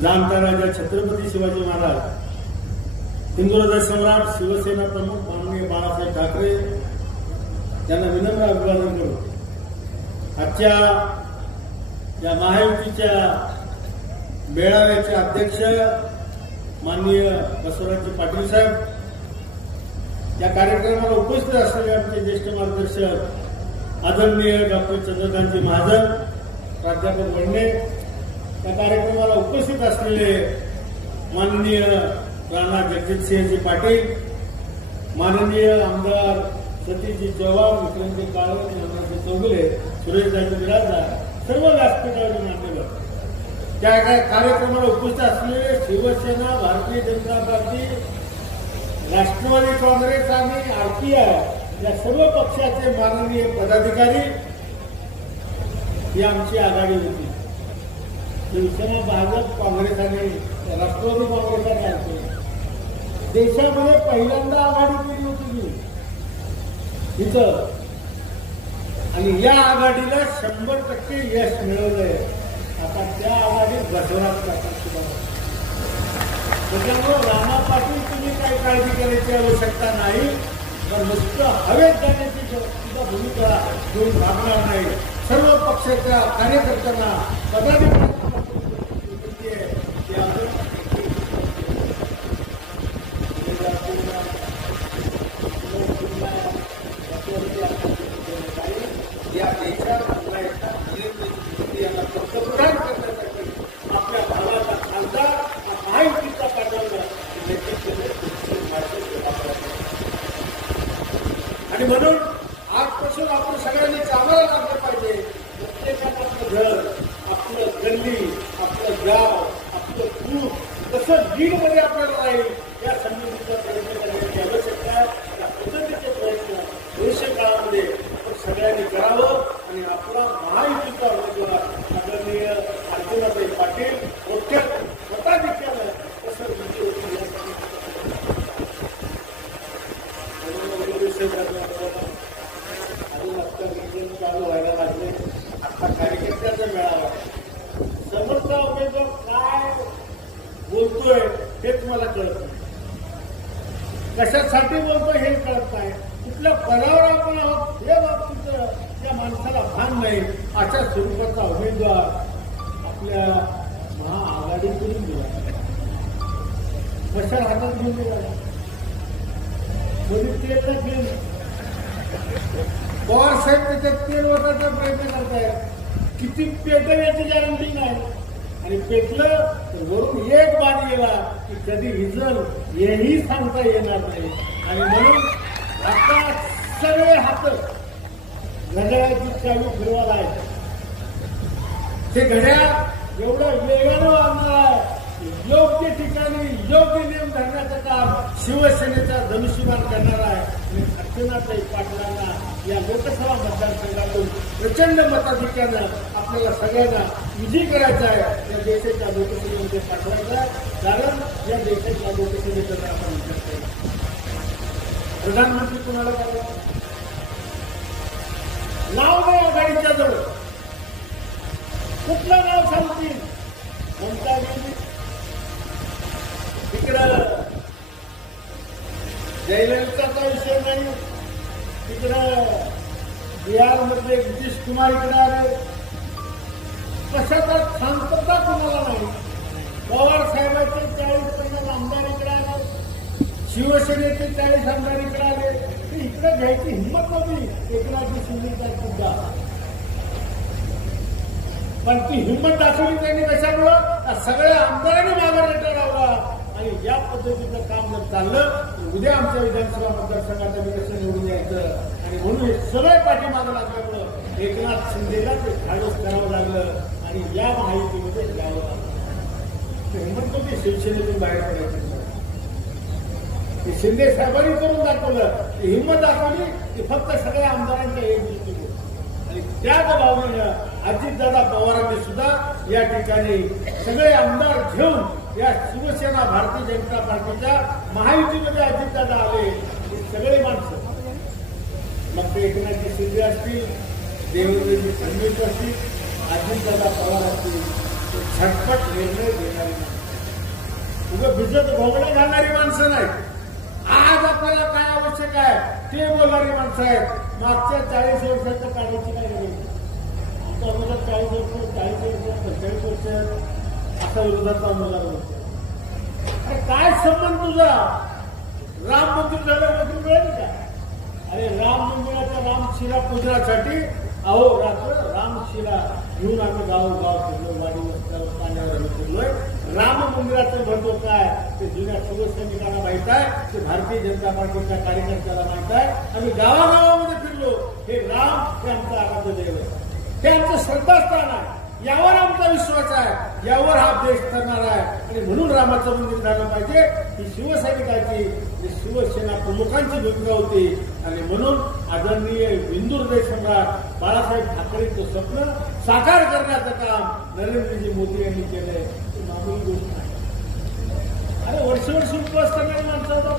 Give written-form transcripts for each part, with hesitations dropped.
जाणता राजा छत्रपती शिवाजी महाराज, हिंदू हृदय सम्राट शिवसेना प्रमुख माननीय बाळासाहेब ठाकरे यांना विनम्र अभिवादन करू आजच्या या महायुतीच्या मेळाव्याचे अध्यक्ष माननीय बसवराज पाटील साहेब, या कार्यक्रमाला उपस्थित असलेले आमचे ज्येष्ठ मार्गदर्शक आदरणीय डॉक्टर चंद्रकांतजी महाजन, प्राध्यापक वडणे, या कार्यक्रमाला उपस्थित असलेले माननीय राणा जगजितसिंहजी पाटील, माननीय आमदार सतीशजी चव्हाण, विक्रमजी काळे, नानाजी चौगुले, सुरेशदाजी बिराजदार, सर्व व्यासपीठावरील मान्यवर, त्या कार्यक्रमाला उपस्थित असलेले शिवसेना, भारतीय जनता पार्टी, राष्ट्रवादी काँग्रेस आणि आरपीआय या सर्व पक्षाचे माननीय पदाधिकारी, ही आमची आघाडी होती. शिवसेना, भाजप, काँग्रेस आणि राष्ट्रवादी काँग्रेस आणि आरपीआय देशामध्ये पहिल्यांदा आघाडी केली होती इथं, आणि या आघाडीला 100% यश मिळवलंय. आता त्या आघाडीत बसवराज पाटील सुद्धा, त्याच्यामुळे राणा पाटील तुम्ही काही काळजी करायची आवश्यकता नाही, पण नुसतं हवेत जाण्याची सुद्धा भूमिका घेऊन भागणार नाही. सर्व पक्षाच्या कार्यकर्त्यांना, पदाधिकाऱ्यांना या देशात पंतप्रधान करण्यासाठी आपल्या भावाचा खासदार महायुतीचा पाठवला आणि म्हणून आजपासून आपण सगळ्यांनी कामाला लागलं पाहिजे. प्रत्येकानं आपलं घर, आपलं गल्ली, आपलं गाव, आपलं ग्रुप कसं लीडमध्ये आपल्याला राहील या संबंधीचा प्रयत्न करण्याची आवश्यकता आहे. त्या पद्धतीचे प्रयत्न भविष्य काळामध्ये आपण सगळ्यांनी करावं आणि आपला महायुतीचा उमेदवार आदरणीय अर्जुनाताई पाटील मोठ्या मताधिक्यानं कसं विजयी होतील अजून आता विजन चालू व्हायला लागले. आता कार्यकर्त्याचा मेळावा, समोरचा उमेदवार काय बोलतोय हेच मला कळत नाही, कशासाठी बोलतोय हे कळत नाही, कुठल्या पदावर आपण आहोत हे बाबतीचं त्या माणसाला भान नाही. अशा स्वरूपाचा उमेदवार आपल्या महाआघाडीकडून दिला, कशा हातात घेऊन दिला, कोणी तेल घेऊन पवार साहेब त्याच्यात तेल वाटायचा प्रयत्न करतायत. किती पेटेल याची गॅरंटी नाही, आणि पेटलं वरून एक बाण गेला की कधी विजल हेही सांगता येणार नाही. आणि म्हणून आता सगळे हात घड्याळाची चालू फिरवायला आहे. ते घड्याळ एवढं वेगानं वाढणार आहे, योग्य ठिकाणी योग्य नियम धरण्याचं काम शिवसेनेचा धनुष्यबाण करणार आहे. आणि अर्जुनाताई पाटलांना या लोकसभा मतदारसंघातून प्रचंड मताधिक्यानं आपल्याला सगळ्यांना विजयी करायचा आहे. या देशाच्या लोकसभेमध्ये पाठवायचा आहे, कारण या देशाच्या लोकसभेचं आपण विचार करू. प्रधानमंत्री कुणाला करायचं नाव नाही आघाडीच्या जवळ, कुठलं नाव सांगतील? ममता गांधी, तिकडं जयललिताचा विषय नाही, तिकडं बिहारमधले नितीश कुमार इकडे आले. कशाचा शांतता कुणाला नाही. पवार साहेबांचे 40-50 आमदार इकडे आले, शिवसेनेचे 40 आमदार इकडे आले. इकडे घ्यायची हिंमत नव्हती एकनाथजी शिंदेचा सुद्धा, पण ती हिंमत दाखवली त्यांनी. कशामुळं? सगळ्या आमदारांनी मागे रेटा लावला. आणि या पद्धतीचं काम जर चाललं उद्या आमच्या विधानसभा मतदारसंघात आम्ही कसं निवडून यायचं. आणि म्हणून हे सगळे पाठीमागं लागल्यामुळं एकनाथ शिंदेला ते धाडस करावं लागलं आणि या महायुतीमध्ये जावं लागलं. हिंमत नव्हती शिवसेनेतून बाहेर पडायची. शिंदे साहेबांनी करून दाखवलं, हिंमत दाखवली की फक्त सगळ्या आमदारांच्या एक दृष्टीने. आणि त्याच भावनेनं अजितदादा पवारांनी सुद्धा या ठिकाणी सगळे आमदार घेऊन या शिवसेना भारतीय जनता पार्टीच्या महायुतीमध्ये अजितदादा आले. हे सगळे माणसं, मग ते एकनाथजी शिंदे असतील, देवेंद्रजी फडणवीस असतील, अजितदादा पवार असतील, झटपट निर्णय घेणारी माणसं, उगं भिजत घोगडे घालणारी माणसं नाही. आज आपल्याला काय आवश्यक आहे ते बोलणारी माणसं आहेत. मागच्या 40 वर्षाचं काढायची काय गरज. आमच्या अगोदर 40 वर्ष 45 वर्ष असा विरोधाचा आंदोलन होतो. काय संबंध तुझा? राम मंदिर झाल्यापासून मिळेल का? अरे राम मंदिराच्या रामशिला पूजनासाठी अहोरात्र रामशिला घेऊन आम्ही गावोगाव फिरलो, वाडी वस्त्यावर पाण्यावर आम्ही फिरलोय. राम मंदिराचं महत्व काय ते जुन्या शिवसैनिकांना माहित आहे, ते भारतीय जनता पार्टीच्या कार्यकर्त्याला माहित आहे. आम्ही गावागावामध्ये फिरलो. हे राम हे आमचं आराध्य दैवत आहे, हे आमचं श्रद्धास्थान आहे. यावर आमचा विश्वास आहे, यावर हा देश ठरणार आहे. आणि म्हणून रामाचं मंदिर झालं पाहिजे ही शिवसैनिकाची, शिवसेना प्रमुखांची भूमिका होती. आणि म्हणून आदरणीय हिंदू हृदय सम्राट बाळासाहेब ठाकरेंचं स्वप्न साकार करण्याचं काम नरेंद्रजी मोदी यांनी केलंय. ही मामूली गोष्ट नाही. अरे वर्षवर्ष उपवास करणारी माणसं होता.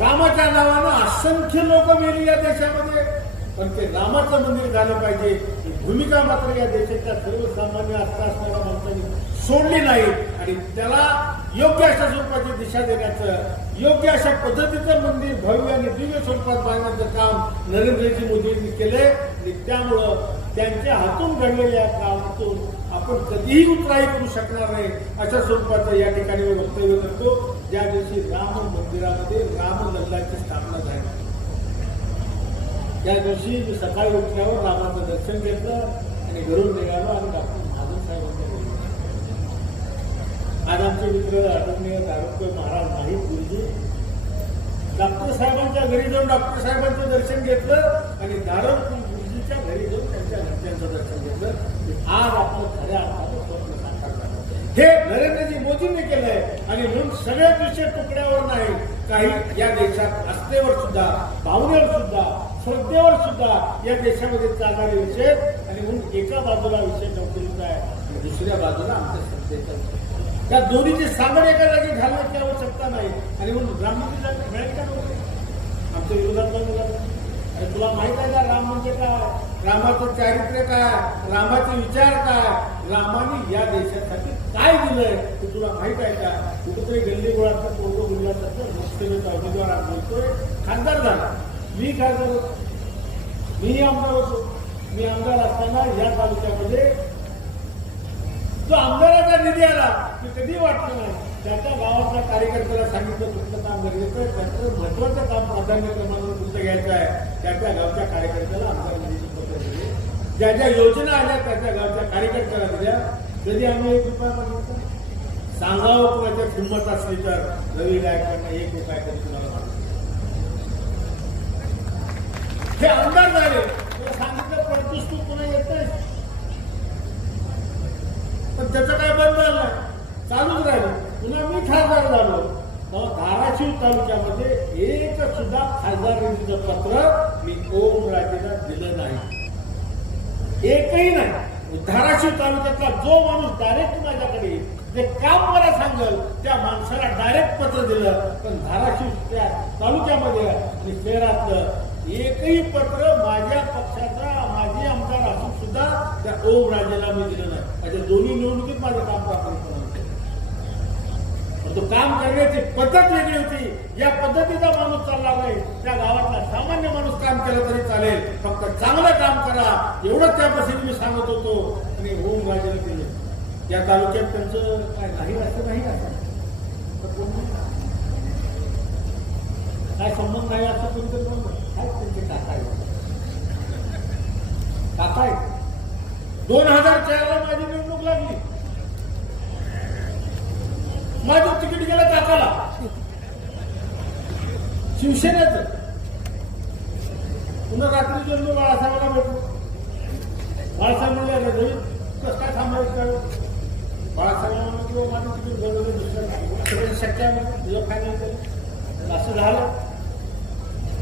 रामाच्या नावानं असंख्य लोक मेली या देशामध्ये, पण ते रामाचं मंदिर झालं पाहिजे ही भूमिका मात्र या देशाच्या सर्वसामान्य असणाऱ्या माणसांनी सोडली नाही. आणि त्याला योग्य अशा स्वरूपाची दिशा देण्याचं, योग्य अशा पद्धतीचं मंदिर भव्य आणि दिव्य स्वरूपात बांधण्याचं काम नरेंद्रजी मोदींनी केलंय. आणि त्यामुळं त्यांच्या हातून घडलेल्या कामातून आपण कधीही उतराई करू शकणार नाही अशा स्वरूपाचं या ठिकाणी मी वक्तव्य करतो. ज्या दिवशी राम मंदिरामध्ये रामलल्लाची स्थापना झाली त्या दिवशी मी सकाळी उठल्यावर रामाचं दर्शन घेतलं आणि घरून निघालो आणि डॉक्टर महाजन साहेबांच्या घरी. आज आमचे मित्र आदरणीय दारोदकर महाराज नाहीत गुरुजी, डॉक्टर साहेबांच्या घरी जाऊन डॉक्टर साहेबांचं दर्शन घेतलं आणि दारोदकर गुरुजीच्या घरी जाऊन त्यांच्या घरच्यांचं दर्शन घेतलं. आज आपलं खऱ्या अर्थानं स्वप्न साकार झालं. हे नरेंद्रजी मोदींनी केलंय. आणि म्हणून सगळ्या विषय तुकड्यावर नाही, काही या देशात असतेवर सुद्धा, भावनेवर सुद्धा, श्रद्धेवर सुद्धा या देशामध्ये चालणारे विषय. आणि म्हणून एका बाजूला विषय नोकरीचा आहे आणि दुसऱ्या बाजूला आमच्या श्रद्धेचा विषय. त्या दोन्हीची सांगड एका जागी घालण्याची आवश्यकता नाही. आणि म्हणून राम मंदिर मिळेल का नव्हते आमच्या विरोधात. आणि तुला माहित आहे का राम म्हणजे काय, रामाचं चारित्र्य काय, रामाचे विचार काय, रामाने या देशासाठी काय दिलंय ते तुला माहित आहे का? कुठेतरी गल्ली गोळाचं पोरगं बोलल्यासारखं मुस्लिम उमेदवार आज बोलतोय. खासदार झाला, मी खासदार होतो, मी आमदार होतो. मी आमदार असताना या तालुक्यामध्ये जो आमदाराचा निधी आला मी कधी वाटलं नाही. त्याच्या गावाच्या कार्यकर्त्याला सांगितलं कुठलं काम गरजेचं आहे, त्याचं महत्वाचं काम प्राधान्य क्रमांक कुठलं घ्यायचं आहे, त्याच्या गावच्या कार्यकर्त्याला आमदार निधीची पत्र दिली. ज्या ज्या योजना आल्या त्याच्या गावच्या कार्यकर्त्याला दिल्या. कधी आम्ही 1 रुपया मागितला सांगावं कोणाच्या किंमत असली तर रवी गायकवाडनं 1 रुपया कधी तुम्हाला मागितलं. हे आमदार झाले सांगितलं पडतोस तू पुन्हा येत नाही, पण त्याचं काय बंद झालं, चालूच राहिलं. पुन्हा मी खासदार झालो. धाराशिव तालुक्यामध्ये एक सुद्धा खासदार निधीचं पत्र मी ओमराजेला दिलं नाही, एकही नाही. धाराशिव तालुक्यातला जो माणूस डायरेक्ट माझ्याकडे जे काम मला सांगेल त्या माणसाला डायरेक्ट पत्र दिलं. पण धाराशिव त्या तालुक्यामध्ये आणि शहरातलं एकही पत्र माझ्या पक्षाचा माजी आमदार असून सुद्धा त्या ओमराजेला मी दिलं नाही. माझ्या दोन्ही निवडणुकीत माझं काम प्राप्त तो काम करण्याची पद्धत वेगळी होती. या पद्धतीचा माणूस चालला नाही. त्या गावातला सामान्य माणूस काम केलं तरी चालेल, फक्त चांगलं काम करा एवढंच त्यापासून मी सांगत होतो. आणि ओमराजेला केलं. या तालुक्यात त्यांचं काय नाही असं नाही असं काय संबंध नाही असं कोणतं काय त्यांचे काका आहेत. 2004ला माझी निवडणूक लागली. माझं तिकीट गेलं काकाला शिवसेनेचं. पुन्हा रात्री गेलो बाळासाहेबांना भेटलो. बाळासाहेब म्हणले कसं काय थांबायचं. बाळासाहेबांना म्हटलं माझं तिकीट गेलं दुसरं शक्य आहे तुझं फायनल केलं. असं झालं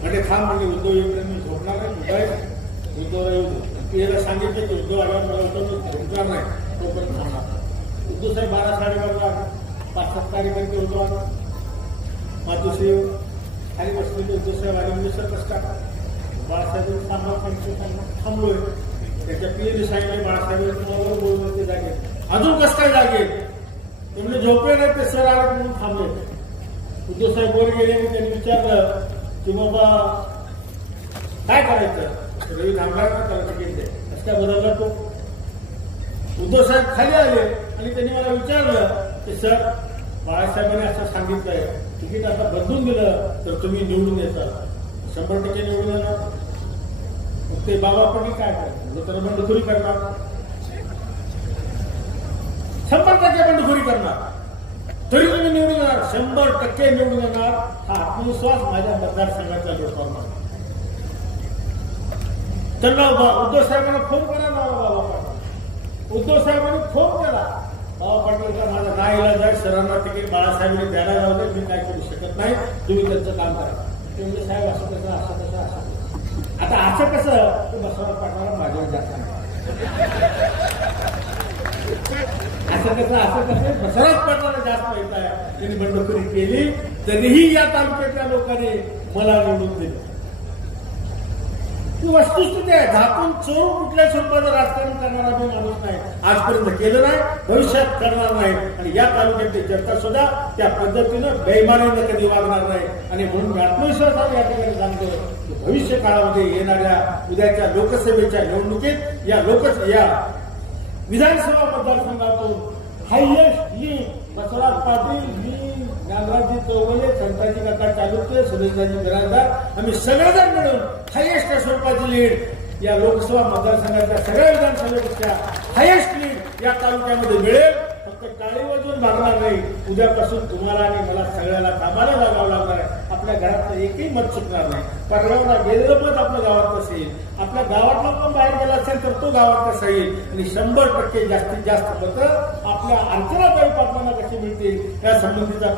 म्हणजे थांब म्हणजे उद्धव येऊन मी झोपणार नाही. उद्धवला येऊ याला सांगितलं की उद्धव आल्यावर मला झोपणार नाही तोपर्यंत थांबणार. उद्धव साहेब 12-12:30 5-7 कार्यकर्ते होतो. मातोश्री खाली बसलेले उद्धव साहेब आले म्हणजे सर कसं टाका बाळासाहेब थांबलोय. त्याच्या पीएने सांगितले बाळासाहेब तुम्हाला बोलून ते जागे अजून कसं काय जागे म्हणजे झोपले नाही ते सर आले म्हणून थांबले. उद्धव साहेब वर गेले आणि त्यांनी विचारलं की बाबा काय करायचं रवी थांबणार ना त्याला तिकीट दे कसं काय बदलला तो. उद्धव साहेब खाली आले आणि त्यांनी मला विचारलं की सर बाळासाहेबांनी असं सांगितलंय तिकीट आता बदलून दिलं तर तुम्ही निवडून येताल 100% निवडून येणार. मग ते बाबा पण काय करणार तर बंडखोरी करणार 100% बंडखोरी करणार तरी तुम्ही निवडून येणार 100% निवडून येणार हा आत्मविश्वास माझ्या मतदारसंघाच्या लोकांना. त्यांना उद्धव साहेबांना फोन करा ना बाबा पाटील. उद्धव साहेबांनी फोन केला बाबा पाटील माझा नाही इलाज आहे सरांना तिकीट बाळासाहेबांनी द्यायला लावले मी काय करू शकत नाही तुम्ही त्यांचं काम करा. ते म्हणजे साहेब असं कसं असं कसं असं आता असं कसं ते बसवराज पाटलाला माझ्यावर जास्त असं कसं बसवराज पाटलाला जास्त माहित आहे त्यांनी बंडखोरी केली तरीही या तालुक्यातल्या लोकांनी मला निवडून दिलं. ती वस्तुस्थिती आहे. झाकून चोरून कुठल्याही स्वरूपाचं राजकारण करणारा मी माणूस नाही. आजपर्यंत केलं नाही भविष्यात करणार नाही आणि या तालुक्यातली जनता सुद्धा त्या पद्धतीनं बेईमानीनं कधी वागणार नाही. आणि म्हणून मी आत्मविश्वासाने या ठिकाणी सांगतो भविष्य काळामध्ये येणाऱ्या उद्याच्या लोकसभेच्या निवडणुकीत या विधानसभा मतदारसंघातून हायएस्ट लीड बसवराज पाटील मी नागराजी चौगुले संताजी काका चालुक्य सुरेशराजी बिराजदार आम्ही सगळेजण मिळून हायएस्ट स्वरूपाची लीड या लोकसभा मतदारसंघाच्या सगळ्या विधानसभेपेक्षा हायएस्ट लीड या तालुक्यामध्ये मिळेल. फक्त टाळी वाजवून भागणार नाही. उद्यापासून तुम्हाला आणि मला सगळ्याला कामाला लागावं लागणार आहे. आपल्या घरातलं एकही मत चुकणार नाही. परगावला गेलेलं मत आपल्या गावात कसं येईल आपल्या गावातला पण बाहेर गेला असेल तर तो गावात कसा येईल आणि 100% जास्तीत जास्त मतं आपल्या अर्चनाताई पाटलांना कशी मिळतील या संबंधीचा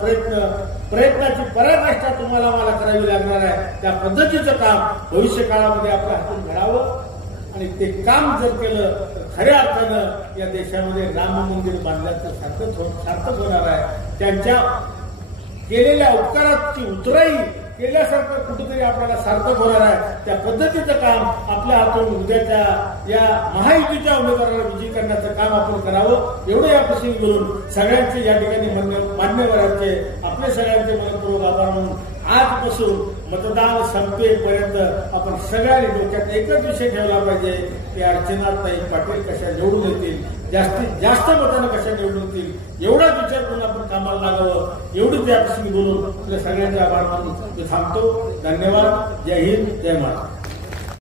प्रयत्नाची पराकाष्ठा तुम्हाला मला करावी लागणार आहे. त्या पद्धतीचं काम भविष्य काळामध्ये आपल्या हातून घडावं आणि ते काम जर केलं तर खऱ्या अर्थानं या देशामध्ये राम मंदिर बांधल्याचं सार्थक होणार आहे. त्यांच्या केलेल्या उपकाराची उतराई केल्यासारखं कुठेतरी आपल्याला सार्थक होणार आहे. त्या पद्धतीचं काम आपल्या हातून उद्याच्या या महायुतीच्या उमेदवाराला विजयी करण्याचं काम आपण करावं एवढं या प्रसंगी बोलून सगळ्यांचे या ठिकाणी मान्यवरांचे आपले सगळ्यांचे मनपूर्वक आभार म्हणून आजपासून मतदान संपेपर्यंत आपण सगळ्यांनी डोक्यात एकच विषय ठेवला पाहिजे की अर्चनाताई पाटील कशा निवडून येतील जास्तीत जास्त मतानं कशा निवडून येतील एवढाच विचार करून आपण कामाला लागावं एवढंच या प्रसंगी बोलून आपल्या सगळ्यांचे आभार मानून थांबतो. धन्यवाद. जय हिंद जय महाराष्ट्र.